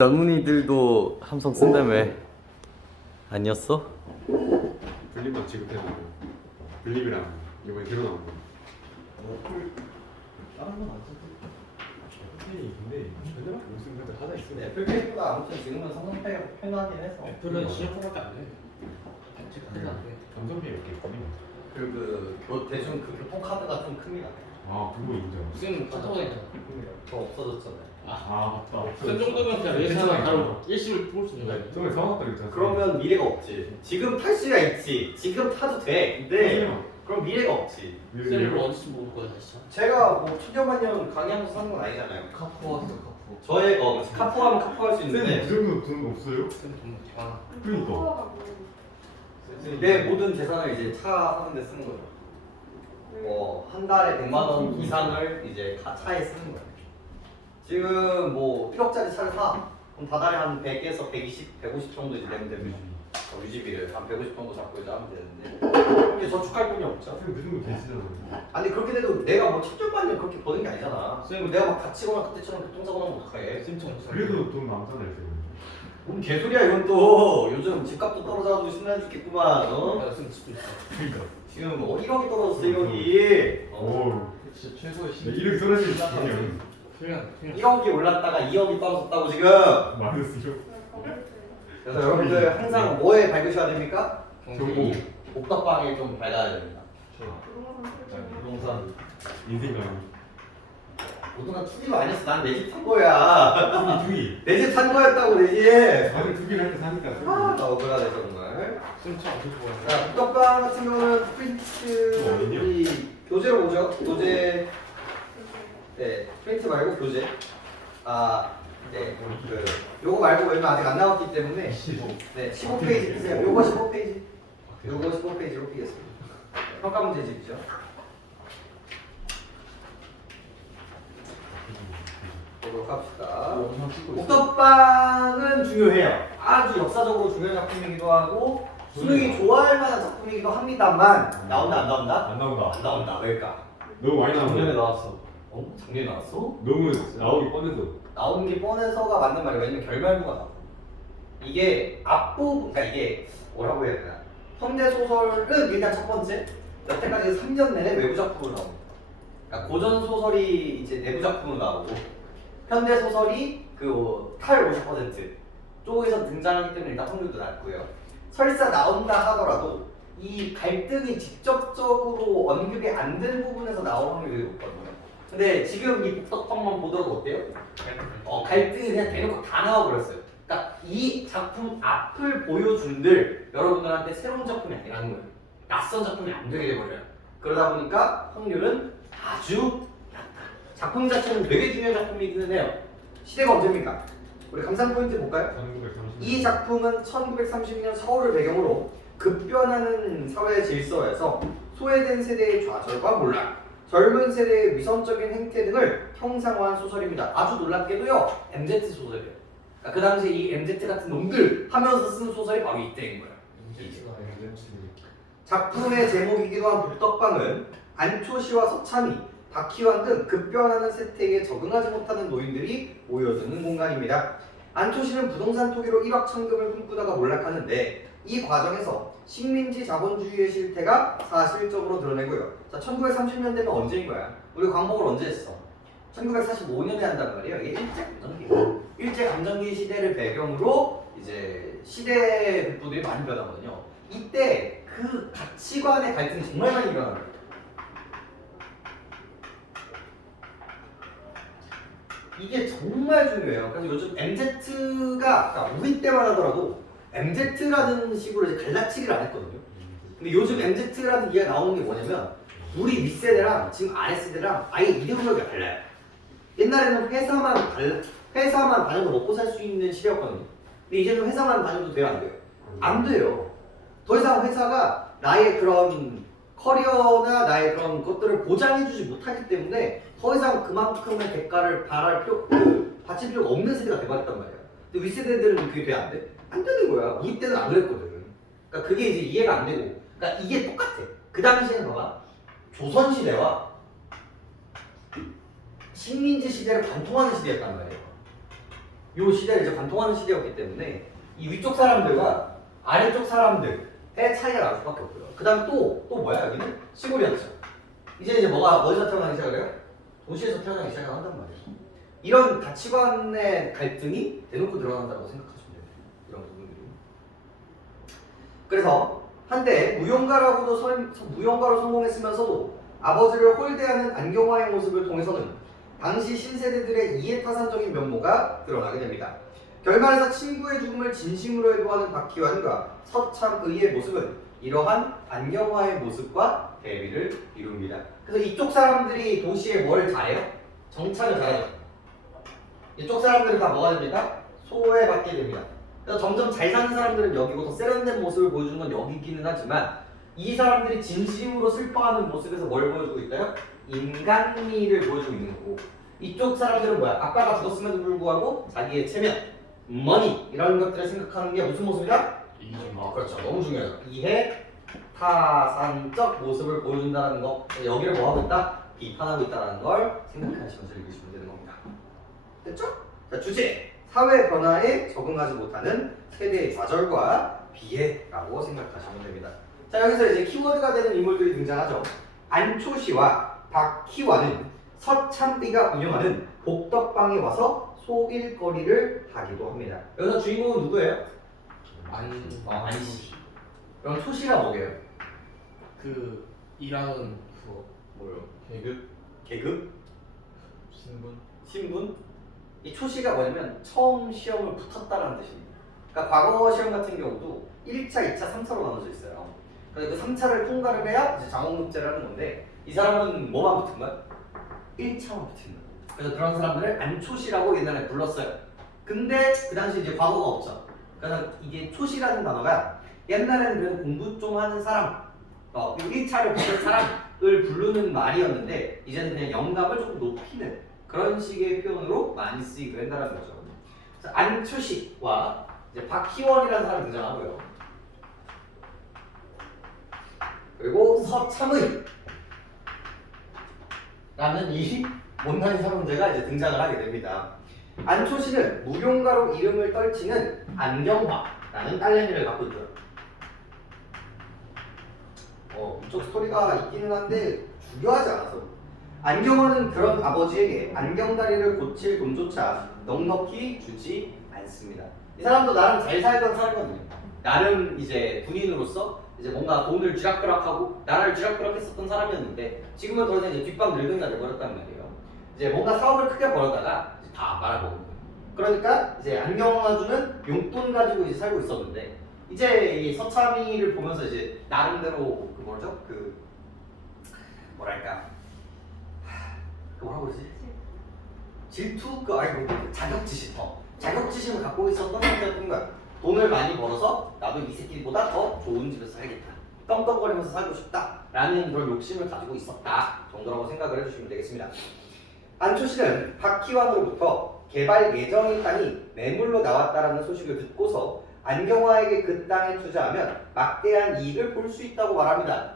젊은이들도 함성 쓴다며. 아니었어? 블립만 지급해야 돼요. 블립이랑 이번에 새로 나온 거. 다른 건안 써도 근데 전혀 무슨 것들 하나 있으면 애플 페이보다 아무튼 지금은 삼성페이가 편하긴 해서 애플은 신용카밖에 안 돼. 체크가 안 돼. 전성비 몇 개 있거든요. 대충 그 교통카드가 좀 큽니다. 아 그거 인정. 지금 카톡에 있잖아. 저 없어졌잖아요. 아 맞다. 그 정도면 그냥 레이스나 바로 일시를 뽑을 수 있는 거야. 저번에 사왔다 있잖아. 그러면 미래가 없지. 지금 탈 수가 있지. 지금 타도 돼. 근데 그럼 미래가 없지. 쌤을 어디서 먹을 거야 다시 참. 제가 뭐 천년만년 강의하면서 사는 건 아니잖아요. 카푸 왔어 카푸. 저의 카푸하면 카푸할 수 쌤이 있는데 그 정도 돈 없어요? 쌤돈 많아. 그러니까. 내 모든 재산을 이제 차 사는 데 쓰는 거죠. 뭐 한 달에 100만 원 이상을 이제 차에 쓰는 거예요. 지금 뭐 1억짜리 차를 사. 그럼 다달에 한 100에서 120, 150 정도 이제 내면 됩니다. 유지비를 한 150 정도 잡고 이제 하면 되는데 이게 저축할 돈이 없죠. 쌤그 정도 되시잖아요. 아니 그렇게 돼도 내가 뭐 천년만년 그렇게 버는 게 아니잖아. 그럼 내가 막 다치거나 그때처럼 교통사고 나면 어떡해. 쌤처럼 그래도 돈 남잖아요 쌤. 뭔 개소리야 이건 또. 요즘 집값도 떨어져가지고 신나게 죽겠구만. 어? 쌤 집도 있어. 그러니까. 지금 뭐 1억이 떨어졌어 1억이. 오. 진짜 최소의 네, 이렇게 떨어질 수 있으면 그냥 1억이 올랐다가 2억이 떨어졌다고 지금. 많으시죠? 그래서 여러분들 항상 뭐에 밝으셔야 됩니까? 정보. 옥탑방에 좀 밝아야 됩니다. 부동산. 인생 강의. 부동산 투기도 아니었어. 난 내 집 산 거야. 투기. 내 집 산 거였다고 내 집. 다들 투기를 할 때 사니까. 아, 나 억울하네 정말. 쌤처럼 어떻게 좋아해? 자, 옥탑방 같은 경우는 프린트 어디냐? 우리 교재로 보죠. 교재. 네, 프린트 말고 교재. 네, 요거 말고 얼마 아직 안 나왔기 때문에 네, 15페이지 보세요. 요거 15페이지. 요거 15페이지로 피겠습니다. 평가 문제집이죠. 보도록 합시다. 영상 찍고 있어. 옥탑방은 중요해요. 아주 역사적으로 중요한 작품이기도 하고 수능이 좋아할 만한 작품이기도 합니다만 나온다 안 나온다? 안 나온다. 안 나온다. 왜일까? 너무 많이 나온다. 나왔어. 작년에 나왔어? 너무 나오기 뻔해서. 나오는 게 뻔해서가 맞는 말이에요. 왜냐면 결말부가 나와. 이게 앞부분, 그러니까 이게 뭐라고 해야 되나? 현대 소설은 일단 첫 번째, 여태까지 3년 내내 외부 작품으로 나옵니다. 그러니까 고전 소설이 이제 내부 작품으로 나오고, 현대 소설이 탈 50% 쪽에서 등장하기 때문에 일단 확률도 낮고요. 설사 나온다 하더라도 이 갈등이 직접적으로 언급이 안 된 부분에서 나올 확률이 높거든요. 근데 지금 이 북덕방만 보더라도 어때요? 갈등이 그냥 대놓고 다 나와버렸어요. 그러니까 이 작품 앞을 보여준들 여러분들한테 새로운 작품이 아니라는 거예요. 낯선 작품이 안 되게 돼버려요. 그러다 보니까 확률은 아주 낮다. 작품 자체는 되게 중요한 작품이기는 해요. 시대가 언제입니까? 우리 감상 포인트 볼까요? 1930년. 이 작품은 1930년 서울을 배경으로 급변하는 사회 질서에서 소외된 세대의 좌절과 몰락, 젊은 세대의 위선적인 행태 등을 형상화한 소설입니다. 아주 놀랍게도요, MZ 소설이에요. 그러니까 그 당시에 이 MZ 같은 놈들 하면서 쓴 소설이 바로 이때인 거예요. 작품의 제목이기도 한 북덕방은 안초시와 서참이, 박희환 등 급변하는 세태에 적응하지 못하는 노인들이 모여드는 공간입니다. 안초시는 부동산 투기로 일확천금을 꿈꾸다가 몰락하는데 이 과정에서 식민지 자본주의의 실태가 사실적으로 드러내고요. 자, 1930년대면 언제인 거야? 우리 광복을 언제 했어? 1945년에 한단 말이에요. 이게 일제감정기. 일제감정기 시대를 배경으로 이제 시대 백부들이 많이 변하거든요. 이때 그 가치관의 갈등이 정말 많이 일어나요. 이게 정말 중요해요. 그래서 요즘 MZ가 그러니까 우리 때만 하더라도 MZ라는 식으로 이제 갈라치기를 안 했거든요. 근데 요즘 MZ라는 이야기가 나오는 게 뭐냐면 우리 윗세대랑 지금 아랫세대랑 아예 이데올로기가 달라요. 옛날에는 회사만 다녀도 먹고 살 수 있는 시대였거든요. 근데 이제는 회사만 다녀도 돼요, 안 돼요? 안 돼요. 더 이상 회사가 나의 그런 커리어나 나의 그런 것들을 보장해주지 못하기 때문에 더 이상 그만큼의 대가를 바칠 필요가 없는 세대가 돼버렸단 말이야. 근데 윗세대들은 그게 돼 안 돼? 안 되는 거야. 우리 때는 안 그랬거든. 그러니까 그게 이제 이해가 안 되고, 그러니까 이게 똑같아. 그 당시에는 봐봐, 조선 시대와 식민지 시대를 관통하는 시대였단 말이에요. 요 시대를 이제 관통하는 시대였기 때문에 이 위쪽 사람들과 아래쪽 사람들의 차이가 날 수밖에 없고요. 그 다음 또 뭐야 여기는? 시골이었죠. 이제 뭐가 어디서 태어나기 시작을 해요? 도시에서 태어나기 시작을 한단 말이에요. 이런 가치관의 갈등이 대놓고 드러난다고 생각하시면 돼요. 이런 부분들이. 그래서 한때 무용가로 성공했으면서도 아버지를 홀대하는 안경화의 모습을 통해서는 당시 신세대들의 이해타산적인 면모가 드러나게 됩니다. 결말에서 친구의 죽음을 진심으로 애도하는 박희환과 서참의의 모습은 이러한 안경화의 모습과 대비를 이룹니다. 그래서 이쪽 사람들이 도시에 뭘 잘해요? 정착을 잘해요. 이쪽 사람들은 다 뭐가 됩니까? 소외받게 됩니다. 그래서 점점 잘 사는 사람들은 여기고 더 세련된 모습을 보여주는 건 여기기는 하지만 이 사람들이 진심으로 슬퍼하는 모습에서 뭘 보여주고 있다요? 인간미를 보여주고 있는 거고 이쪽 사람들은 뭐야? 아빠가 죽었음에도 불구하고 자기의 체면, 머니 이런 것들을 생각하는 게 무슨 모습이다? 그렇죠. 너무 중요해요. 이해 타산적 모습을 보여준다는 거. 여기를 뭐 하고 있다? 비판하고 있다는 걸 생각하시면서 읽으시면 되는 겁니다. 됐죠? 자, 주제. 사회 변화에 적응하지 못하는 세대의 좌절과 비애라고 생각하시면 됩니다. 자, 여기서 이제 키워드가 되는 인물들이 등장하죠. 안초시와 박희환은 서참비가 운영하는 복덕방에 와서 속일거리를 하기도 합니다. 여기서 주인공은 누구예요? 안씨. 그럼 초시가 뭐게요? 그 일하는 그거 뭐요? 계급? 신분? 이 초시가 뭐냐면 처음 시험을 붙었다라는 뜻입니다. 그러니까 과거 시험 같은 경우도 1차, 2차, 3차로 나눠져 있어요. 그래서 그 3차를 통과를 해야 이제 장원급제를 하는 건데 이 사람은 뭐만 붙은 거야? 1차만 붙은 거야. 그래서 그런 사람들을 안초시라고 옛날에 불렀어요. 근데 그 당시 이제 과거가 없죠. 그래서 이게 초시라는 단어가 옛날에는 그래도 공부 좀 하는 사람, 1차를 붙은 사람을 부르는 말이었는데 이제는 그냥 영감을 조금 높이는 그런 식의 표현으로 많이 쓰이게 된다는 거죠. 안초시와 이제 박희원이라는 사람이 등장하고요. 그리고 서참의 라는 이 못난이 사람제가 이제 등장을 하게 됩니다. 안초시는 무용가로 이름을 떨치는 안경화라는 딸내미를 갖고 있고요. 이쪽 스토리가 있기는 한데 중요하지 않아서 안경화는 그런 아버지에게 안경다리를 고칠 돈조차 넉넉히 주지 않습니다. 이 사람도 나름 잘 살던 사람이거든요. 나름 이제 군인으로서 이제 뭔가 돈을 쥐락펴락하고 나라를 쥐락펴락했었던 사람이었는데 지금은 더 이상 이제 뒷방 늙은이가 돼버렸단 말이에요. 이제 뭔가 사업을 크게 벌었다가 이제 다 말아먹은 거예요. 그러니까 이제 안경화주는 용돈 가지고 이제 살고 있었는데 이제 이 서참이를 보면서 이제 나름대로 그 뭐죠? 그 뭐랄까 그 뭐라고 그러지? 질투? 자격지심을 갖고 있었던 상태였던 거야. 돈을 많이 벌어서 나도 이 새끼보다 더 좋은 집에서 살겠다. 떵떵거리면서 살고 싶다. 라는 그런 욕심을 가지고 있었다 정도라고 생각을 해주시면 되겠습니다. 안초시는 박희환으로부터 개발 예정인 땅이 매물로 나왔다라는 소식을 듣고서 안경화에게 그 땅에 투자하면 막대한 이익을 볼 수 있다고 말합니다.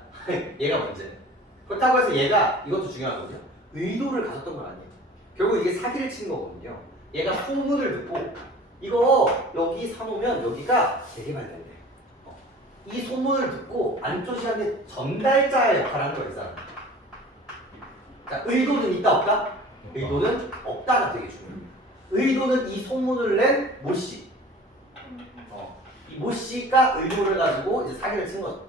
얘가 문제. 그렇다고 해서 얘가 이것도 중요하거든요. 의도를 가졌던 건 아니에요. 결국 이게 사기를 친 거거든요. 얘가 소문을 듣고 이거 여기 사놓으면 여기가 되게 많이 된대. 이 소문을 듣고 안초시한테 전달자의 역할을 하는 거예요, 이 사람. 자, 의도는 있다 없다? 의도는 없다가 되게 중요해요. 의도는 이 소문을 낸 모씨. 이 모씨가 의도를 가지고 이제 사기를 친 거죠.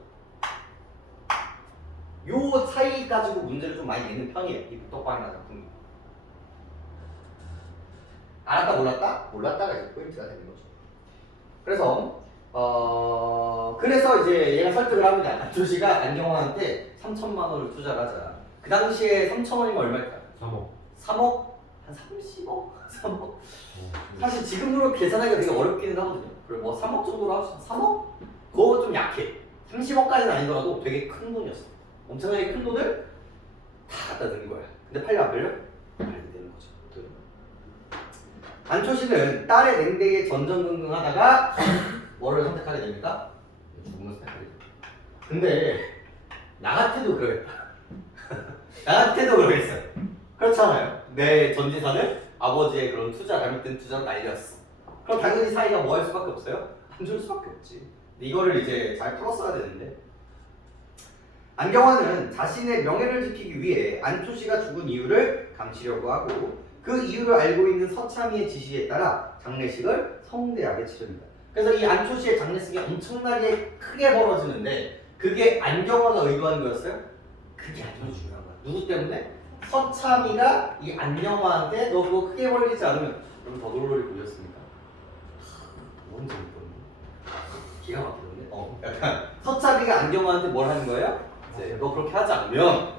요 차이 가지고 문제를 좀 많이 내는 편이에요. 이 복덕방이나 작품이. 알았다 몰랐다? 몰랐다가 이제 포인트가 되는 거죠. 그래서 이제 얘가 설득을 합니다. 안초시가 안경화한테 3천만 원을 투자를 하자. 그 당시에 3천 원이면 얼마일까요? 3억? 한 30억? 3억? 사실 지금으로 계산하기가 되게 어렵기는 하거든요. 그리고 뭐 3억 정도로 합시다. 3억? 그거 좀 약해. 30억까지는 아니더라도 되게 큰 돈이었어. 엄청나게 큰 돈을 다 갖다 드는 거야. 근데 팔려 안 팔려? 팔리게 되는 거죠. 안초시는 딸의 냉대에 전전긍긍하다가 뭐를 선택하게 됩니까? 죽음을 선택하게 됩니다. 근데 나 같아도 그러겠다. 나 같아도 그러겠어요. 그렇잖아요. 내 전 재산을 아버지의 그런 투자, 잘못된 투자로 날렸어. 그럼 당연히 사이가 뭐 할 수밖에 없어요? 안 좋을 수밖에 없지. 근데 이거를 이제 잘 풀었어야 되는데 안경화는 자신의 명예를 지키기 위해 안초시가 죽은 이유를 감추려고 하고 그 이유를 알고 있는 서참이의 지시에 따라 장례식을 성대하게 치릅니다. 그래서 이 안초시의 장례식이 엄청나게 크게 벌어지는데 그게 안경화가 의도한 거였어요? 그게 아주 중요한 거야. 누구 때문에? 서참이가 이 안경화한테 너 그거 크게 벌리지 않으면 그럼 더 놀러리 굴렸습니다. 뭔 재밌거든요. 기가 막히던데? 약간 서참이가 안경화한테 뭘 하는 거예요? 이제 너 그렇게 하지 않으면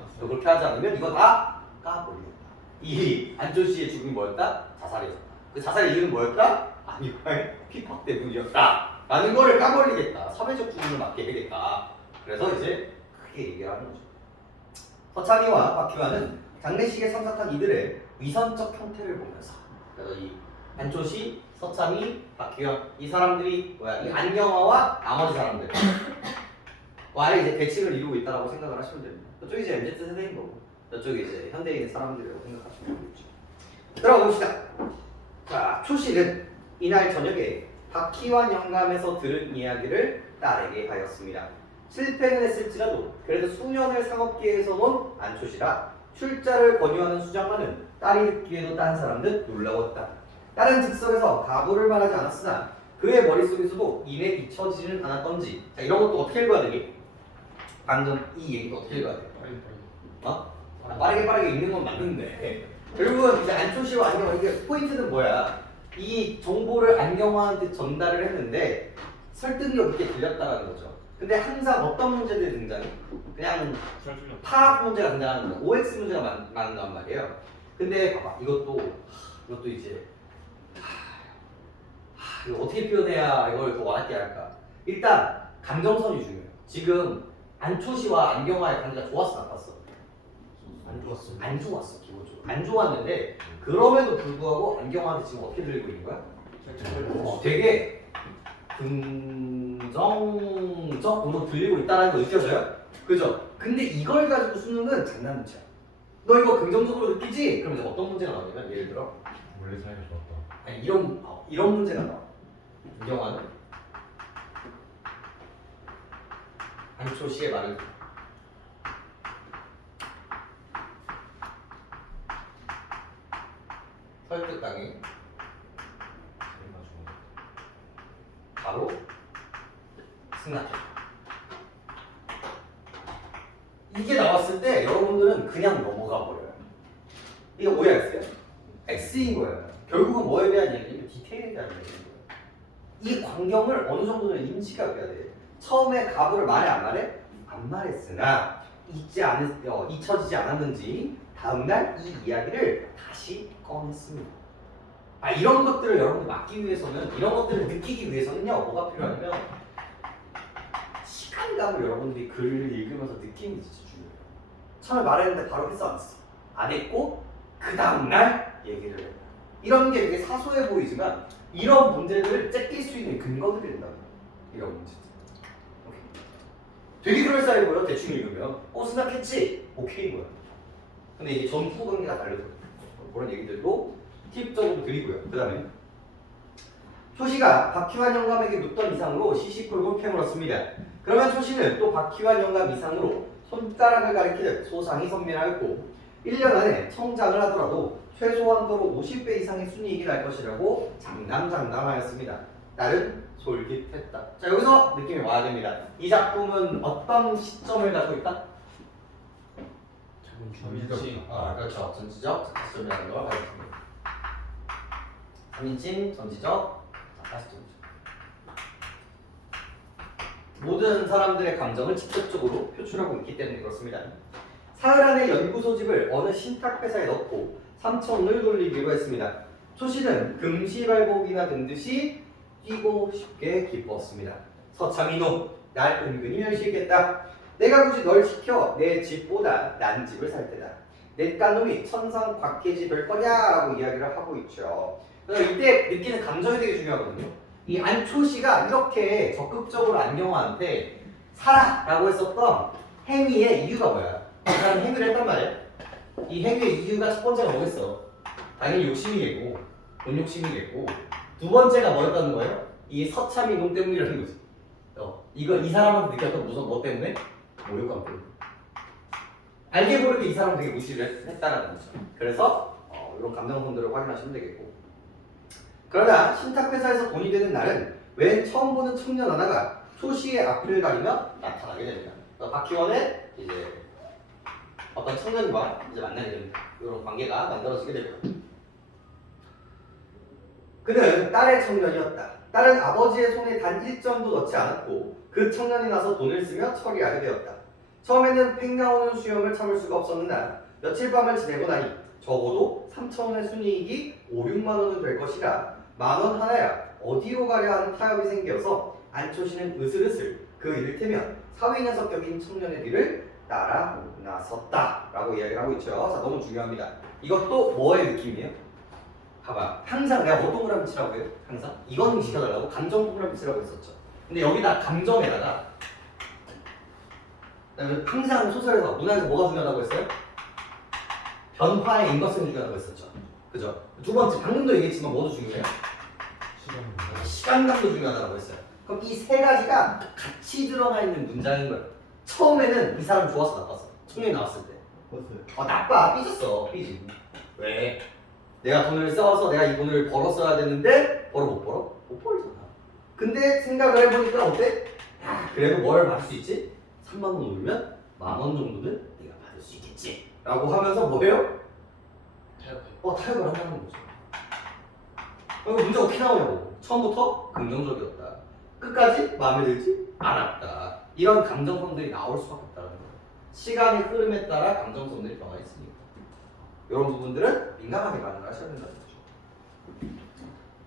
이거 다 까버리겠다. 이 안조씨의 죽음이 뭐였다? 자살이었다. 그 자살의 이유는 뭐였다? 안경화의 핍박 때문이었다 라는 거를 까버리겠다. 사회적 죽음을 막게 해야겠다. 그래서 이제 크게 얘기하는 거죠. 서참이와 박희환은 장례식에 참석한 이들의 위선적 형태를 보면서 그래서 이 안초시, 서참이, 박희환 이 사람들이 뭐야? 이 안경화와 나머지 사람들 와의 이제 대칭을 이루고 있다고 생각을 하시면 됩니다. 저쪽이 이제 MZ 세대인 거고 저쪽이 이제 현대인 사람들이라고 생각하시면 되겠죠. 들어가 봅시다. 자, 초실은 이날 저녁에 박희환 영감에서 들은 이야기를 딸에게 하였습니다. 실패는 했을지라도 그래도 수년을 상업계에서 논 안초시라 출자를 권유하는 수장관은 딸이 듣기에도 딴 사람들 놀라웠다. 딸은 즉석에서 가부를 말하지 않았으나 그의 머릿속에서도 이내 잊혀지지는 않았던지 자, 이런 것도 어떻게 읽어야 되니? 방금 이 얘기도 어떻게 읽어야 돼? 빠르게 읽는 건 맞는데 결국은 이제 안초시와 안경화 이게 포인트는 뭐야? 이 정보를 안경화한테 전달을 했는데 설득력 있게 들렸다라는 거죠. 근데 항상 어떤 문제들이 등장해? 그냥 파악 문제가 등장하는 거야. OX 문제가 많단 말이에요. 근데 봐봐 이것도 이제 이거 어떻게 표현해야 이걸 더 와닿게 할까? 일단 감정선이 중요해요. 지금 안초시와 안경화의 관계가 좋았어 나빴어? 안 좋았어 기본적으로. 안 좋았는데 그럼에도 불구하고 안경화한테 지금 어떻게 들리고 있는 거야? 되게 긍정적으로 들리고 있다는 거 느껴져요? 그죠? 근데 이걸 가지고 수능은 장난치야. 너 이거 긍정적으로 느끼지? 그럼 이제 어떤 문제가 나오냐면 예를 들어 원래 사이가 좋았다. 아니 이런 문제가 나와. 안경화는 안초시의 말을 설득당해 바로 승낙해. 이게 나왔을 때 여러분들은 그냥 넘어가 버려요. 이게 오해했어요? X인 거예요. 결국은 뭐에 대한 얘기냐면 디테일에 대한 얘기인 거예요. 이 광경을 어느 정도는 인지가 돼야 돼. 처음에 가부를 말해 안 말해? 안 말했으나 잊혀지지 않았는지 다음날 이 이야기를 다시 꺼냈습니다. 이런 것들을 여러분들 막기 위해서는 이런 것들을 느끼기 위해서는요 뭐가 필요하냐면 시간감을 여러분들이 글을 읽으면서 느끼는 게 진짜 중요해요. 처음에 말했는데 바로 했어 안 했어? 안 했고 그 다음날 얘기를 해요. 이런 게 되게 사소해 보이지만 이런 문제들을 째낄 수 있는 근거들이 된다는 거예요. 이런 문제. 되게 그럴싸해 보여 대충 읽으면 생각했지? 오케이 뭐야. 근데 이게 전후 관계가 달라져. 그런 얘기들도 팁적으로 드리고요. 그 다음에 초시가 박희환 영감에게 묻던 이상으로 시시콜콜 캐물었습니다. 그러면 초시는 또 박희환 영감 이상으로 손가락을 가리키듯 소상히 선민하였고 1년 안에 청장을 하더라도 최소한도로 50배 이상의 순이익이 날 것이라고 장담하였습니다. 딸은 솔깃했다. 자 여기서 느낌이 와야 됩니다. 이 작품은 어떤 시점을 가지고 있다? 그렇죠. 전지적 작가시점이라는 걸 가지고 있습니다. 3인칭 전지적 작가시점이죠. 모든 사람들의 감정을 직접적으로 표출하고 있기 때문에 그렇습니다. 사흘 안에 연구 소집을 어느 신탁회사에 넣고 3천을 돌리기로 했습니다. 초시는 금시발복이나 든 듯이 뛰고 싶게 기뻤습니다. 서창이노, 날 은근히 멸시했겠다. 내가 굳이 널 시켜 내 집보다 난 집을 살 테다. 내 깐놈이 천상 곽계지 별 거냐라고 이야기를 하고 있죠. 그래서 이때 느끼는 감정이 되게 중요하거든요. 이 안초시가 이렇게 적극적으로 안경화한테 사라라고 했었던 행위의 이유가 뭐야? 그런 행위를 했단 말이야. 이 행위의 이유가 첫 번째가 뭐겠어? 당연히 욕심이겠고 돈 욕심이겠고 두 번째가 뭐였다는 거예요? 이 서참 이동 때문이라는 거지. 이거 이 사람한테 느꼈던 무슨 뭐 때문에? 모욕감 때문에. 알게 모르게 이 사람 되게 무시를 했다라는 거죠. 그래서 이런 감정선들을 확인하시면 되겠고. 그러나 신탁회사에서 돈이 되는 날은 웬 처음 보는 청년 하나가 초시의 앞을 가리며 나타나게 됩니다. 박희원의 이제 어떤 청년과 이제 만나게 됩니다. 이런 관계가 만들어지게 됩니다. 그는 딸의 청년이었다. 딸은 아버지의 손에 단 1점도 넣지 않았고 그 청년이 나서 돈을 쓰며 처리하게 되었다. 처음에는 팽 나오는 수염을 참을 수가 없었으나 며칠 밤을 지내고 나니 적어도 3,000원의 순이익이 5, 6만 원은 될 것이라 10,000원 하나야 어디로 가려 하는 타협이 생겨서 안초시는 으슬으슬 그 이를테면 사회인의 성격인 청년의 뒤를 따라 나섰다 라고 이야기를 하고 있죠. 자, 너무 중요합니다. 이것도 뭐의 느낌이에요? 봐봐. 항상 내가 어떤 동그라미 치라고 해요? 항상 이거는 시켜달라고 감정 동그라미 치라고 했었죠. 근데 여기다 감정에다가 항상 소설에서 문학에서 뭐가 중요하다고 했어요? 변화의 인과성이 중요하다고 했었죠. 그죠? 두 번째 방금도 얘기했지만 뭐도 중요해요? 시간감도 중요하다고 했어요. 그럼 이 세 가지가 같이 드러나 있는 문장인 거예요. 처음에는 이 사람 좋아서 나빴어. 청년이 나왔을 때. 나빠. 삐졌어. 삐지. 왜? 내가 돈을 써서 내가 이 돈을 벌었어야 되는데 벌어 못 벌어? 못 벌잖아. 근데 생각을 해보니까 어때? 야, 그래도 뭘 받을 수 있지? 3만 원 오르면 10,000원 정도는 내가 받을 수 있겠지. 라고 하면서 뭐해요? 타협을 한다는 거죠. 이거 문제가 어떻게 나오냐고. 처음부터 긍정적이었다. 끝까지 마음에 들지 않았다. 이런 감정선들이 나올 수밖에 없다는 거예요. 시간의 흐름에 따라 감정선들이 변화했으니까. 이런 부분들은 민감하게 반응을 하셔야 된다는 거죠.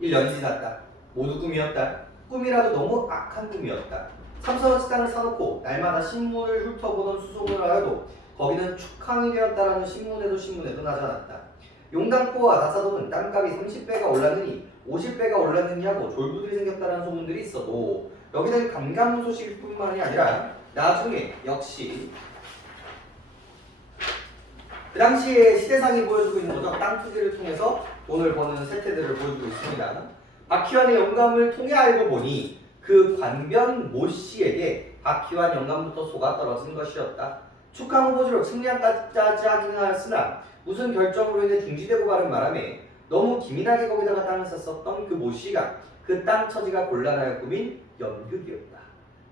1년이 지났다. 모두 꿈이었다. 꿈이라도 너무 악한 꿈이었다. 3,000원치 땅을 사놓고 날마다 신문을 훑어보던 수송을 하여도 거기는 축항이 되었다라는 신문에도 나지 않았다. 용당포와 나사동은 땅값이 30배가 올랐느니 50배가 올랐느냐고 졸부들이 생겼다는 소문들이 있어도 여기는 감감 소식뿐만이 아니라 나중에 역시 그 당시에 시대상이 보여주고 있는 거죠. 땅 투기를 통해서 돈을 버는 세태들을 보여주고 있습니다. 박희환의 영감을 통해 알고 보니 그 관변 모 씨에게 박희환 영감부터 속아 떨어진 것이었다. 축항 후보지로 측량까지 하긴 하였으나 무슨 결정으로 인해 중지되고 마른 바람에 너무 기민하게 거기다가 땅을 샀었던 그 모 씨가 그 땅 처지가 곤란하여 꾸민 연극이었다.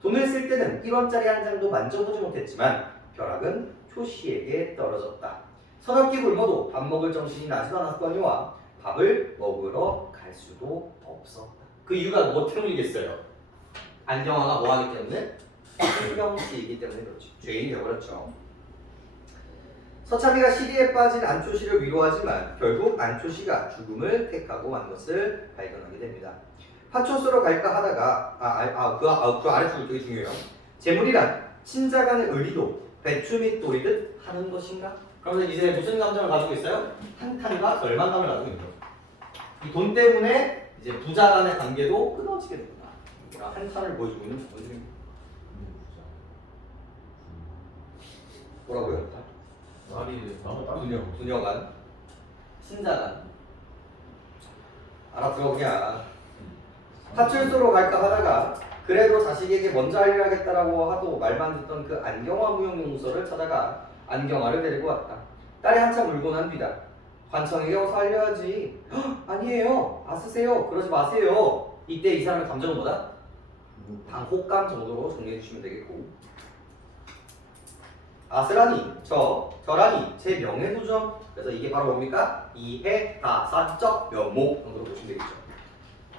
돈을 쓸 때는 1원짜리 한 장도 만져보지 못했지만 벼락은 초 씨에게 떨어졌다. 서너 끼 굶어도 밥 먹을 정신이 나지도 않았거니와 밥을 먹으러 갈 수도 없었다. 그 이유가 뭐 때문이겠어요? 안경화가 뭐 하기 때문에? 신경 쓰이기 때문에 그렇죠. 죄인이 되어버렸죠. 서참이가 시리에 빠진 안초시를 위로하지만 결국 안초시가 죽음을 택하고 만 것을 발견하게 됩니다. 파초스로 갈까 하다가 그 아래쪽이 되게 중요해요. 재물이란 친자간의 의리도 배추 및 돌이듯 하는 것인가? 그러면 이제 무슨 감정을 가지고 있어요? 한탄과 절망감을 가지고 있는 거죠. 이 돈 때문에 이제 부자 간의 관계도 끊어지게 됩니다. 그러니까 한탄을 보여주고 있는 부분들입니다. 뭐라고요? 부녀간, 친자간. 알아들어 그냥. 파출소로 갈까 하다가 그래도 자식에게 먼저 알려야겠다라고 하도 말만 듣던 그 안경화 무용용서를 찾아가 안경화를 데리고 왔다. 딸이 한참 울고 난 뒤다. 관청에게 어서 알려야지. 아니에요. 아쓰세요. 그러지 마세요. 이때 이 사람의 감정은 뭐다? 호감 정도로 정리해 주시면 되겠고. 아스라니, 저라니, 제 명예도전. 그래서 이게 바로 뭡니까? 이해, 다사적, 면목 정도로 보시면 되겠죠.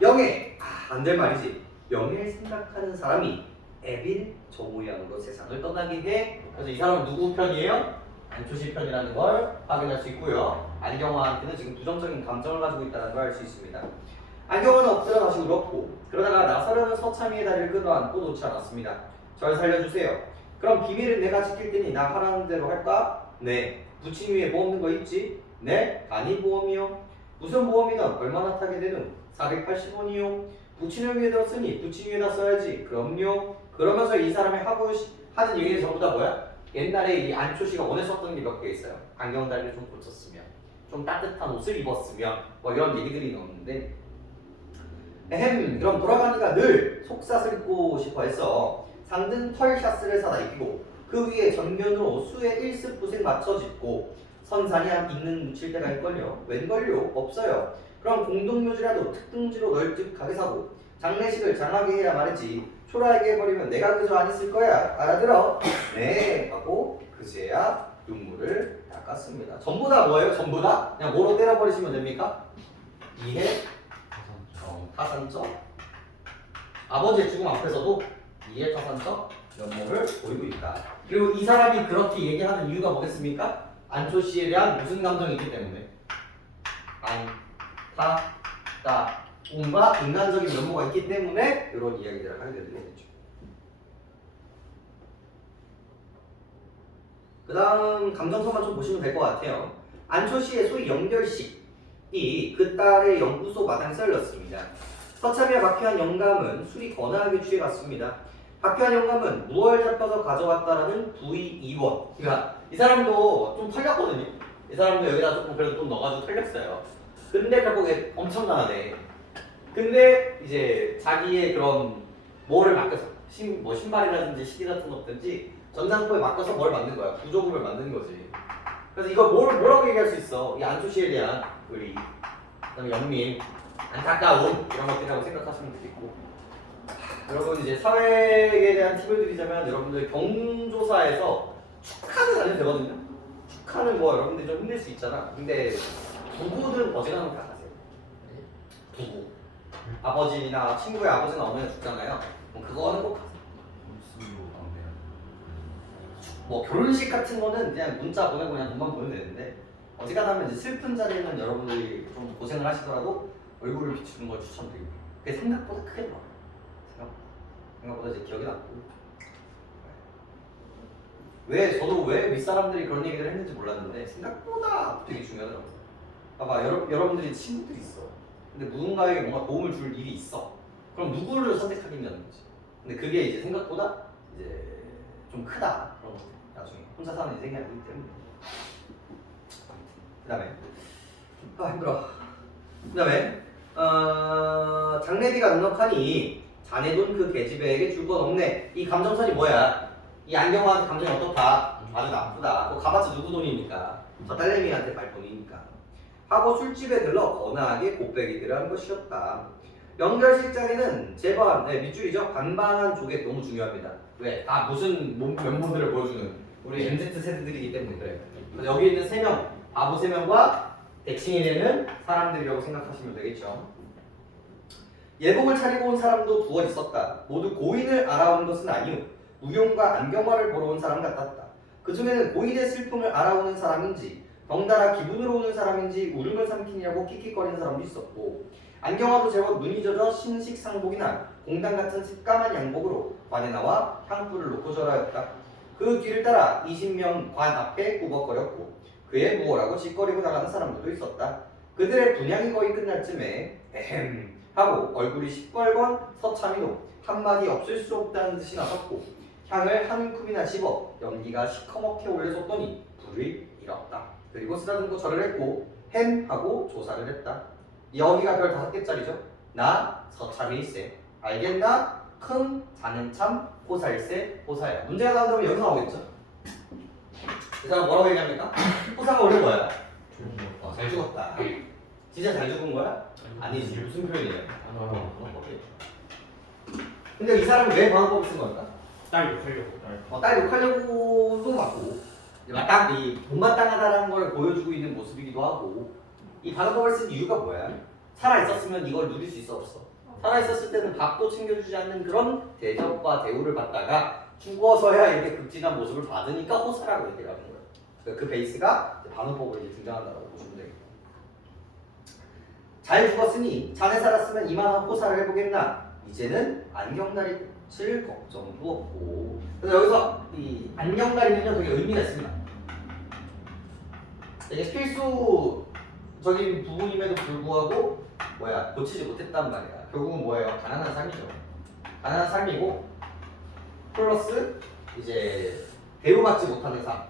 명예, 안 될 말이지. 명예를 생각하는 사람이 애빌 저 모양으로 세상을 떠나게 해. 그래서 이 사람은 누구 편이에요? 안초시 편이라는 걸 확인할 수 있고요. 안경화한테는 지금 부정적인 감정을 가지고 있다는 걸 알 수 있습니다. 안경화는 엎드려 다시 울었고 그러다가 나서려는 서참이의 다리를 끌어안고 놓지 않았습니다. 절 살려주세요. 그럼 비밀은 내가 지킬 테니 나 하라는 대로 할까? 네. 부친 위에 뭐 없는 거 있지? 네. 간이 보험이요. 무슨 보험이든 얼마나 타게 되는? 480원이요. 부친을 위해 들었으니 부친 위에다 써야지. 그럼요. 그러면서 이 사람이 하는 얘기는 전부 다 뭐야? 옛날에 이 안초시가 원했었던 게 몇 개 있어요. 안경 다리를 좀 고쳤으면, 좀 따뜻한 옷을 입었으면, 뭐 이런 얘기들이 나오는데 그럼 돌아가니까 늘 속삿을 입고 싶어 했어. 상등 털샤스를 사다 입히고 그 위에 전면으로 수의 1스풋을 맞춰 짚고 선산이 한 있는 묻힐 때가 있걸요. 웬걸요? 없어요. 그럼 공동묘지라도 특등지로 널찍하게 사고 장례식을 장하게 해야 말이지. 초라하게 해버리면 내가 그저 안 있을 거야. 알아들어? 네 하고 그제야 눈물을 닦았습니다. 전부 다 뭐예요? 전부 다? 그냥 뭐로 때려버리시면 됩니까? 이해? 타산적 아버지의 죽음 앞에서도 이해 타산적 면모를 보이고 있다. 그리고 이 사람이 그렇게 얘기하는 이유가 뭐겠습니까? 안초 씨에 대한 무슨 감정이 있기 때문에 안타까움과 인간적인 면모가 있기 때문에 이런 이야기들을 하게 되겠죠. 그 다음 감정선만 좀 보시면 될 것 같아요. 안초 씨의 소위 연결식이 그 딸의 연구소 마당에 썰렸습니다. 서참이와 박희환 영감은 술이 거나하게 취해갔습니다. 박희환 영감은 무얼 잡혀서 가져왔다라는 부의 2원. 그러니까 이 사람도 좀 털렸거든요. 이 사람도 여기다 조금 그래도 좀 넣어가지고 털렸어요. 근데 결국에 엄청나네. 근데 이제 자기의 그런 뭐를 맡겨서 뭐 신발이라든지 시계 같은 것든지 전장포에 맡겨서 뭘 만든 거야. 구조물을 만든 거지. 그래서 이거 뭐라고 얘기할 수 있어? 이 안초 씨에 대한 의리, 그다음에 연민, 안타까움 이런 것들이라고 생각하시면 되겠고. 여러분 이제 사회에 대한 팁을 드리자면 여러분들 경조사에서 축하는 안 해도 되거든요. 축하는 뭐 여러분들이 좀 힘들 수 있잖아. 근데 부부들은 어지간하면 다 하세요. 부부. 아버지나 친구의 아버지나 어머니가 죽잖아요. 그럼 그거는 꼭 하세요. 뭐 결혼식 같은 거는 그냥 문자 보내고 그냥 돈만 보내면 되는데 어지간하면 이제 슬픈 자리에는 여러분들이 좀 고생을 하시더라도 얼굴을 비추는 걸 추천드립니다. 그게 생각보다 크게 나와요. 생각보다 이제 기억이 남고. 저도 왜 윗사람들이 그런 얘기를 했는지 몰랐는데 생각보다 되게 중요하더라고요. 봐봐, 여러분들이 친구들이 있어. 근데 누군가에게 뭔가 도움을 줄 일이 있어. 그럼 누구를 선택하겠냐는 거지. 근데 그게 이제 생각보다 이제 좀 크다. 그런 거 나중에 혼자 사는 인생이 아니기 때문에. 그 다음에 힘들어. 그 다음에 장래비가 넉넉하니 자네 돈 그 계집애에게 줄 건 없네. 이 감정선이 뭐야? 이 안경화한테 감정이 어떻다? 아주 나쁘다. 그거 가봤자 누구 돈이니까. 저 딸내미한테 갈 돈이니까. 하고 술집에 들러 거나하게 곱빼기들을 한 것이었다. 연결식장에는 제반, 밑줄이죠. 반반한 조개 너무 중요합니다. 왜? 다 무슨 면모들을 보여주는 우리 MZ 세대들이기 때문에 그래요. 그래서 여기 있는 3명, 바보 3명과 대칭이 되는 사람들이라고 생각하시면 되겠죠. 예복을 차리고 온 사람도 두어 있었다. 모두 고인을 알아온 것은 아니오. 무용과 안경화를 보러 온 사람 같았다. 그 중에는 고인의 슬픔을 알아오는 사람인지 덩달아 기분으로 오는 사람인지 울음을 삼키냐고 킥킥거리는 사람도 있었고 안경화도 제법 눈이 젖어 신식상복이나 공당 같은 새까만 양복으로 관에 나와 향불을 놓고 절하였다. 그 뒤를 따라 20명 관 앞에 꾸벅거렸고 그의 무엇라고 짓거리고 나가는 사람들도 있었다. 그들의 분향이 거의 끝날 쯤에 에헴 하고 얼굴이 시뻘건 서참이도 한마디 없을 수 없다는 듯이 나섰고 향을 한 움큼이나 집어 연기가 시커멓게 올려줬더니 불을 잃었다. 그리고 쓰다듬고 절을 했고 햄 하고 조사를 했다. 여기가 별 5개짜리죠. 나 서참일세 알겠나? 큰 자는 참 호사일세 호사야. 문제가 나온다면 여기서 나오겠죠. 이 사람 뭐라고 얘기합니까? 호사가 원래 뭐야? 잘 죽었다. 진짜 잘 죽은 거야? 아니지. 무슨 표현이에요? 근데 이 사람은 왜 방법을 쓴 걸까? 딸 욕하려고. 딸 욕하려고도 맞고 이 못마땅하다는 걸 보여주고 있는 모습이기도 하고 이 방법을 쓴 이유가 뭐야? 살아있었으면 이걸 누릴 수 있어 없어? 살아있었을 때는 밥도 챙겨주지 않는 그런 대접과 대우를 받다가 죽어서야 이렇게 극진한 모습을 받으니까 호사라고 얘기를 하는 거예요. 그러니까 그 베이스가 반어법으로 이제 등장한다고 보시면 되겠고 잘 죽었으니 자네 살았으면 이만한 호사를 해보겠나? 이제는 안경다리칠 걱정도 없고. 그래서 여기서 이 안경다리는요 되게 의미가 있습니다. 되게 필수적인 부분임에도 불구하고 고치지 못했단 말이야. 결국은 뭐예요? 가난한 삶이죠. 가난한 삶이고 플러스 이제 대우받지 못하는 삶.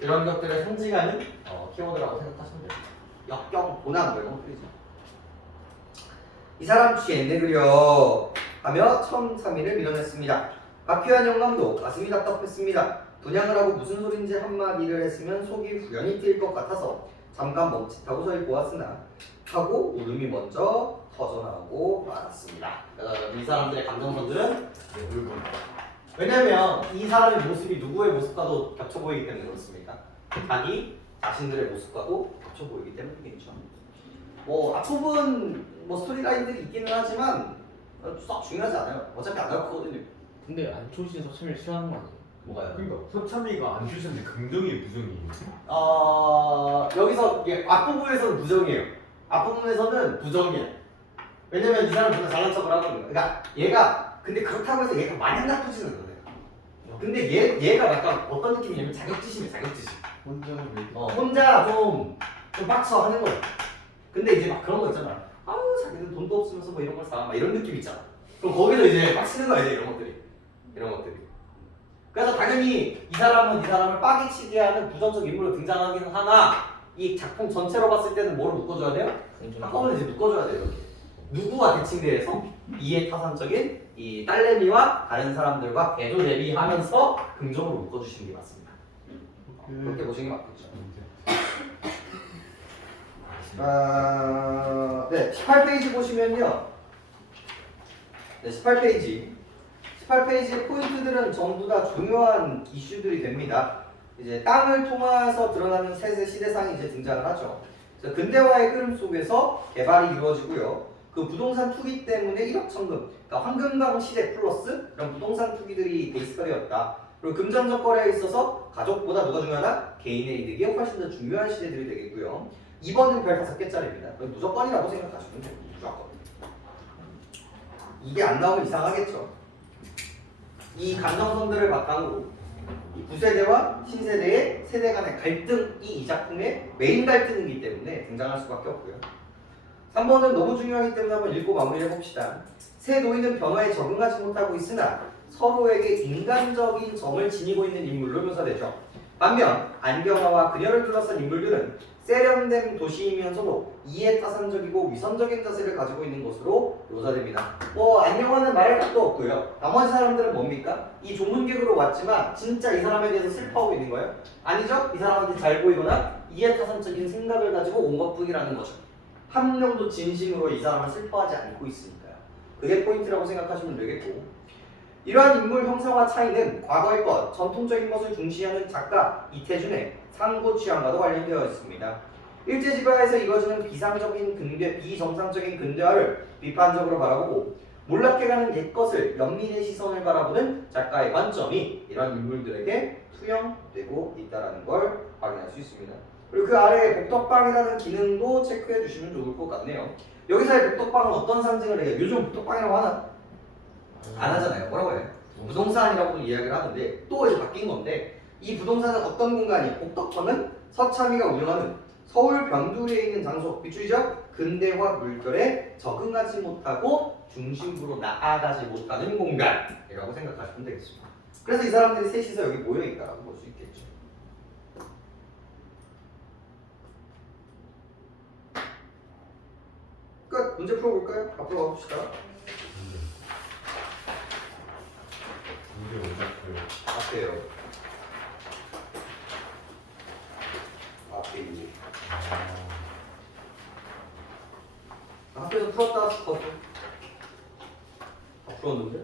이런 것들을 상징하는 키워드라고 생각하시면 됩니다. 역경, 고난 뭐 이런 것들이죠. 이 사람 취했네 그려 하며 1003일을 밀어냈습니다. 박휘한 영감도 가슴이 답답했습니다. 분양을 하고 무슨 소린지 한마디를 했으면 속이 후련히 트일 것 같아서 잠깐 멈칫하고 저를 보았으나 하고 울음이 먼저 터져나오고 말았습니다. 그래서 이 사람들의 감정선들은 울분. 왜냐면 이 사람의 모습이 누구의 모습과도 겹쳐 보이기 때문에 그렇습니까? 자기 자신들의 모습과도 겹쳐 보이기 때문이겠죠. 뭐 앞부분 뭐 스토리라인들이 있기는 하지만 썩 중요하지 않아요. 어차피 안 나올 거거든요. 근데 안 초신 석천을 싫어하는 거 아니에요? 뭐가요? 그러니까 석참이가 안 주셨는데 긍정이 부정이에요. 여기서 이게 앞부분에서는 부정이에요. 앞부분에서는 부정이에요. 왜냐면 이 사람 정말 잘난 척을 하거든요. 그러니까 얘가 근데 그렇다고 해서 얘가 마냥 나쁘지는 않아요. 근데 얘가 약간 어떤 느낌이냐면 자격지심이에요. 자격지심. 혼자 좀 빡쳐 하는 거예요. 근데 이제 막 그런 거 있잖아. 아우 자기는 돈도 없으면서 뭐 이런 걸 사. 막 이런 느낌 있잖아. 그럼 거기서 이제 빡치는 거야 이제 이런 것들이. 그래서 당연히 이 사람은 이 사람을 빠개치게 하는 부정적 인물로 등장하기는 하나 이 작품 전체로 봤을 때는 뭐를 묶어줘야 돼요? 한꺼번에 이제 묶어줘야 돼요. 이렇게. 누구와 대칭대해서 이해타산적인 이 딸내미와 다른 사람들과 대조 대비하면서 긍정으로 묶어주시는 게 맞습니다. 그렇게 보시는 게 맞겠죠. 네, 18페이지 보시면요. 네, 18페이지의 포인트들은 전부 다 중요한 이슈들이 됩니다. 이제 땅을 통해서 드러나는 셋의 시대상이 이제 등장을 하죠. 그래서 근대화의 흐름 속에서 개발이 이루어지고요. 그 부동산 투기 때문에 일확천금, 그러니까 황금강 시대 플러스 이런 부동산 투기들이 베이스가 되었다. 그리고 금전적 거래에 있어서 가족보다 누가 중요하다? 개인의 이득이 훨씬 더 중요한 시대들이 되겠고요. 2번은 별 5개짜리입니다. 무조건이라고 생각하시면 돼요. 무조건. 이게 안 나오면 이상하겠죠. 이 감정선들을 바탕으로 이 구세대와 신세대의 세대 간의 갈등이 이 작품의 메인 갈등이기 때문에 등장할 수밖에 없고요. 3번은 너무 중요하기 때문에 한번 읽고 마무리해봅시다. 새 노인은 변화에 적응하지 못하고 있으나 서로에게 인간적인 점을 지니고 있는 인물로 묘사되죠. 반면 안경화와 그녀를 둘러싼 인물들은 세련된 도시이면서도 이해타산적이고 위선적인 자세를 가지고 있는 것으로 묘사됩니다. 안경화는 말할 것도 없고요. 나머지 사람들은 뭡니까? 이 조문객으로 왔지만 진짜 이 사람에 대해서 슬퍼하고 있는 거예요? 아니죠? 이 사람한테 잘 보이거나 이해타산적인 생각을 가지고 온 것뿐이라는 거죠. 한 명도 진심으로 이 사람을 슬퍼하지 않고 있으니까요. 그게 포인트라고 생각하시면 되겠고, 이러한 인물 형상화 차이는 과거의 것, 전통적인 것을 중시하는 작가 이태준의 상고 취향과도 관련되어 있습니다. 일제지배하에서 이루어지는 비정상적인 근대화를 비판적으로 바라보고 몰락해가는 옛것을 연민의 시선을 바라보는 작가의 관점이 이런 인물들에게 투영되고 있다는 걸 확인할 수 있습니다. 그리고 그 아래에 복덕방이라는 기능도 체크해 주시면 좋을 것 같네요. 여기서의 복덕방은 어떤 상징을 해요? 요즘 복덕방이라고 하나? 안 하잖아요. 뭐라고 해요? 부동산이라고 이야기를 하는데 또 이제 바뀐 건데, 이 부동산은 어떤 공간이? 복덕방은 서참이가 운영하는 서울 변두리에 있는 장소, 밑줄이죠? 근대화 물결에 적응하지 못하고 중심부로 나아가지 못하는 공간이라고 생각하시면 되겠습니다. 그래서 이 사람들이 셋이서 여기 모여있다고 볼 수 있겠죠. 끝! 문제 풀어볼까요? 앞으로 가봅시다. 문제 오작고요. 앞에요. 앞에 이제 앞에서 풀었다 풀었어. 풀었는데?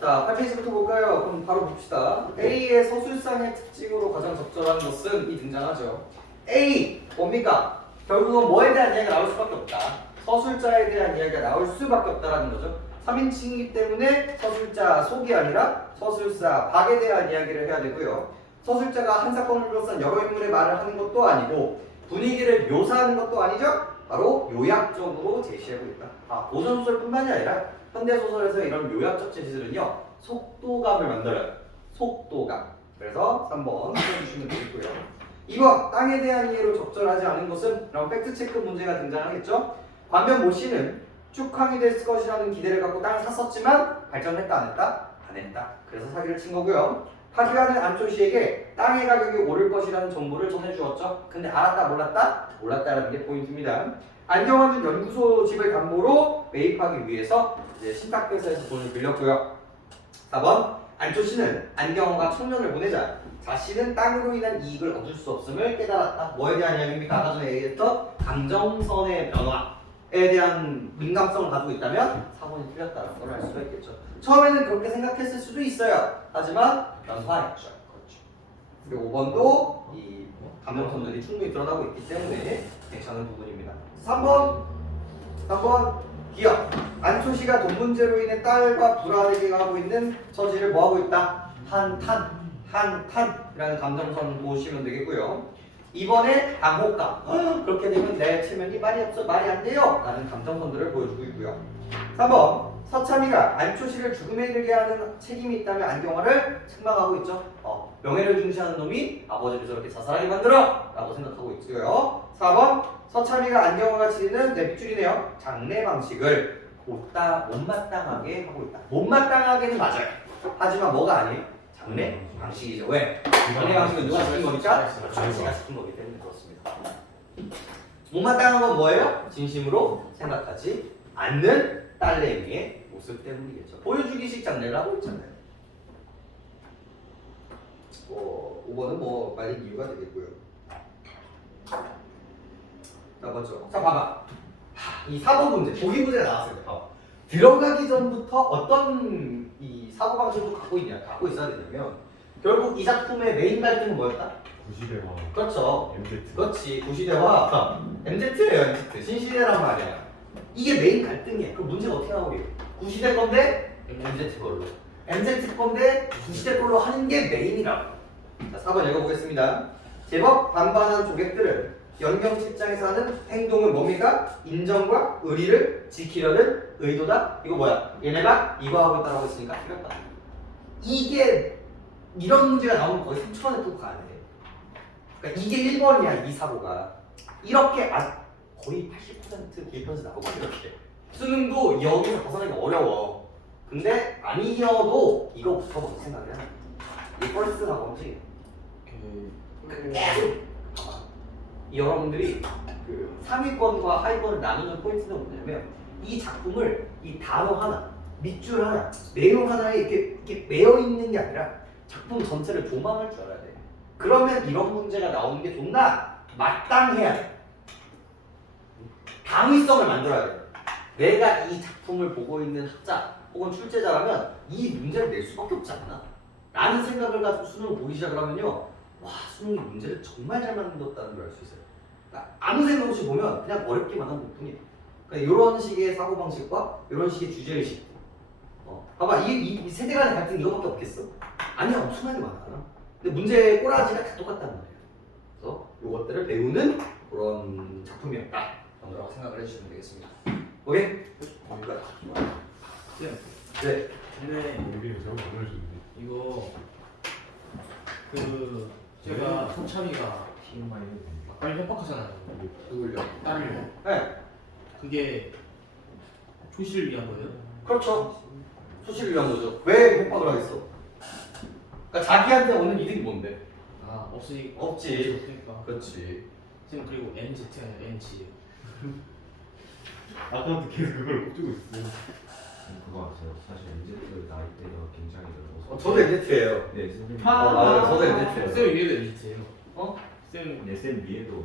자, 8페이지부터 볼까요? 그럼 바로 봅시다. A의 서술상의 특징으로 가장 적절한 것은 이 등장하죠. A 뭡니까? 결국은 뭐에 대한 이야기가 나올 수밖에 없다. 서술자에 대한 이야기가 나올 수밖에 없다라는 거죠. 3인칭이기 때문에 서술자 속이 아니라 서술사 박에 대한 이야기를 해야 되고요. 서술자가 한 사건을 둘러싼 여러 인물의 말을 하는 것도 아니고 분위기를 묘사하는 것도 아니죠. 바로 요약적으로 제시하고 있다. 고전소설뿐만이 아니라 현대소설에서 이런 요약적 제시들은요, 속도감을 만들어요. 속도감. 그래서 3번 해주시면 되겠고요. 2번, 땅에 대한 이해로 적절하지 않은 것은 이런 팩트체크 문제가 등장하겠죠. 반면 모 씨는 축항이 될 것이라는 기대를 갖고 땅을 샀었지만 발전했다 안 했다? 안 했다. 그래서 사기를 친 거고요. 파기하는 안초 씨에게 땅의 가격이 오를 것이라는 정보를 전해주었죠. 근데 알았다 몰랐다? 몰랐다라는 게 포인트입니다. 안경환은 연구소 집을 담보로 매입하기 위해서 이제 신탁회사에서 돈을 빌렸고요. 4번 안초 씨는 안경환과 청년을 보내자 자신은 땅으로 인한 이익을 얻을 수 없음을 깨달았다. 뭐에 대한 이야기입니까? 아까 전에 얘기했던 감정선의 변화에 대한 민감성을 가지고 있다면 4번이 틀렸다는 걸 알 수가 있겠죠. 처음에는 그렇게 생각했을 수도 있어요. 하지만 연화했죠. 그렇죠. 그리고 5번도 이 감정선들이 충분히 드러나고 있기 때문에 괜찮은 부분입니다. 3번 기억. 안초 씨가 돈 문제로 인해 딸과 불화되게 하고 있는 처지를 뭐 하고 있다? 한탄이라는 감정선 보시면 되겠고요. 2번에 당혹감. 그렇게 되면 내 체면이 말이 없어 말이 안 돼요 라는 감정선들을 보여주고 있고요. 3번 서참이가 안초 씨를 죽음에 이르게 하는 책임이 있다며 안경화를 책망하고 있죠. 명예를 중시하는 놈이 아버지를 저렇게 자살하게 만들어 라고 생각하고 있고요. 4번 서참이가 안경화가 지니는 내 빗줄이네요. 장례 방식을 못마땅하게 하고 있다. 못마땅하게는 맞아요. 하지만 뭐가 아니에요? 장례 방식이죠. 왜? 장례 방식은 누가 시킨 거니까? 자기가 시킨 거기 때문에 그렇습니다. 못마땅한 건 뭐예요? 진심으로 생각하지 않는 딸내미의 모습 때문이겠죠. 보여주기식 장례를 하고 있잖아요. 5번은 뭐 말린 이유가 되겠고요. 자, 맞죠? 자, 봐봐. 이 사고 문제, 보기 문제가 나왔어요. 들어가기 전부터 어떤 이 사고 방식으로 갖고 있어야 되냐면 결국 이 작품의 메인 갈등은 뭐였다? 구시대와 그렇죠. MZ. 그렇지. 구시대와 MZ예요. MZ. 신시대란 말이야. 이게 메인 갈등이야. 그럼 문제가 어떻게 나오게? 구시대 건데 MZ 걸로. MZ 건데 구시대 걸로 하는 게 메인이라고. 자, 4번 읽어보겠습니다. 제법 반반한 조객들은 연경 책장에서 하는 행동은 뭡니까? 인정과 의리를 지키려는 의도다. 이거 뭐야? 얘네가 이거 하고 있다라고 했으니까 틀렸다. 이게 이런 문제가 나오면 거의 3초만에 또 가야 돼. 그러니까 이게 1번이야 이 사고가. 이렇게 거의 80% 길편에서 나오고 이렇게. 수능도 여기서 벗어나기가 어려워. 근데 아니어도 이거부터 먼저 생각을 해야 돼. 이 퍼스트 사고인지 계속 봐봐. 여러분들이 그 상위권과 하위권을 나누는 포인트는 뭐냐면 이 작품을 이 단어 하나, 밑줄 하나, 내용 하나에 이렇게 매여 있는 게 아니라 작품 전체를 조망할 줄 알아야 돼. 그러면 이런 문제가 나오는 게 존나 마땅해야 돼. 당위성을 만들어야 돼. 내가 이 작품을 보고 있는 학자 혹은 출제자라면 이 문제를 낼 수밖에 없지 않나? 라는 생각을 가지고 수능을 보기 시작을 하면요. 와, 수능이 문제를 정말 잘 만들었다는 걸 알 수 있어요. 그러니까 아무 생각 없이 보면 그냥 어렵기만 한 것뿐이에요. 그러니까 이런 식의 사고방식과 이런 식의 주제의식. 봐봐, 이 세대 간의 갈등 이거밖에 없겠어? 아니야, 엄청나게 많아. 근데 문제의 꼬라지가 다 똑같단 말이에요. 그래서 이것들을 배우는 그런 작품이었다. 라고 생각을 해주시면 되겠습니다. 오케이? 네. 근데 우리 잘못 보내줬는데. 이거 그 제가 서참이가 빨리 협박하잖아요. 누굴요? 딸을. 네. 그게 초시를 위한 거예요? 그렇죠. 소식을 위한 거죠. 왜 협박을 하겠어? 그러니까 자기한테 오는 이득이 뭔데? 아 없으니까. 없지. 없으니까. 그렇지. 지금 그리고 MZ가 아니라 NG. 아까부터 계속 그걸 꼽주고 있어요. 그거 아세요? 사실 MZ 나이대가 굉장히 넓어서 저도 MZ예요. 네 선생님 맞아요. 저도 MZ예요. 쌤 위에도 MZ예요. 어? 쌤 네쌤 위에도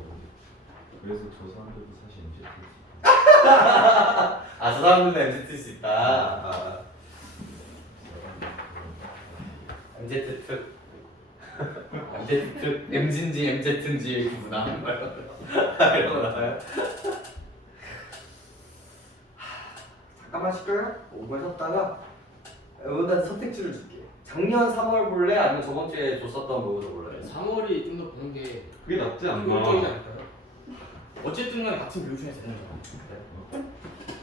그래서 저 사람들도 사실 MZ 아, 저 사람들은 MZ일 수 있다. MZ 특. MZ 특. MZ인지 MZ인지 구분하 이런 거 나와요. 잠깐만 쉬어요. 5분 쉬었다가 여기다 선택지를 줄게. 작년 3월 볼래? 아니면 저번 주에 줬었던 거부터 볼래? 3월이 좀 더 보는 게 그게 낫지 좀 효율적이지 않나? 않을까요? 어쨌든 간에 같은 교육청에서 되는 거야.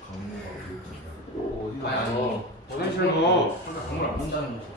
강무가 어디서? 아니, 화장실 가. 그러니까 강물 안 본다는 거죠.